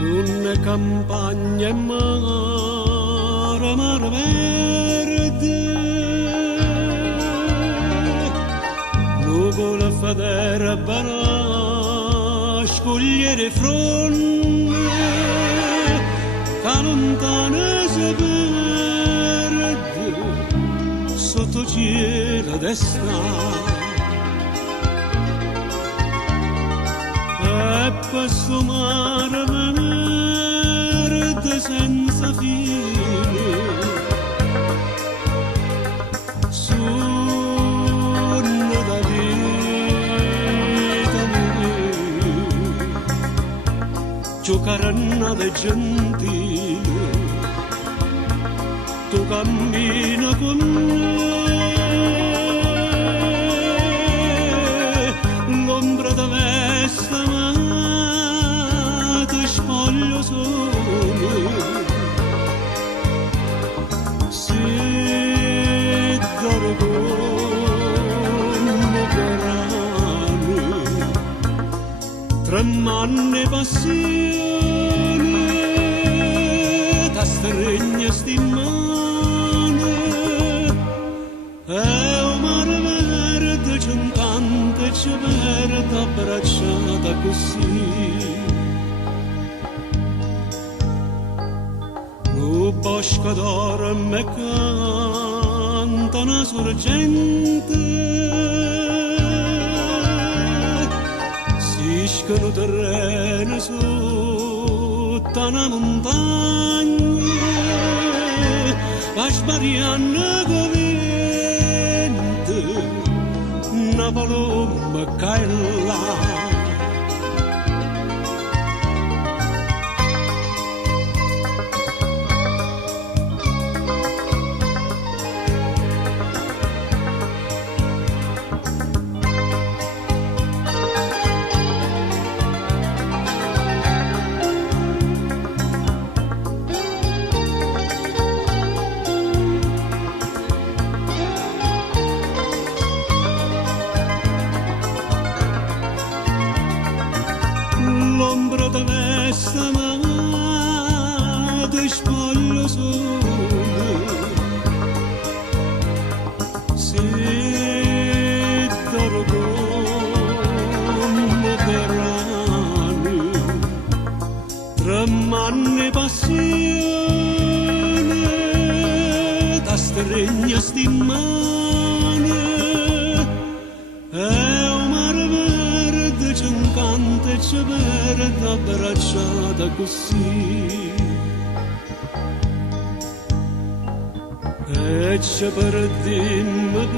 Una campagna mare, mare verde, nuvole federa barà, scogliere fronte, che lontana si perde, sotto cielo d'estate. E questo mare verde senza fine, sogno da vita mia, giocaranna de gentile, tu cammina con me, l'ombra da vesta spoglio solo, se d'orgoglio verano, tremane passione, da stregna stimane, e un mare verde c'è un tante c'è verde abbracciata così. Bosco d'oro me canta una sorgente, si scano terreno sotto una montagna, va sbariando con vento, una paloma che là. L'ombra da vesta amata spoglio solo, se d'orgoglio verano, tremane passione, da stregna stimane, e un mare verde c'è un canto e c'è verde abbracciata così, e c'è per dimmi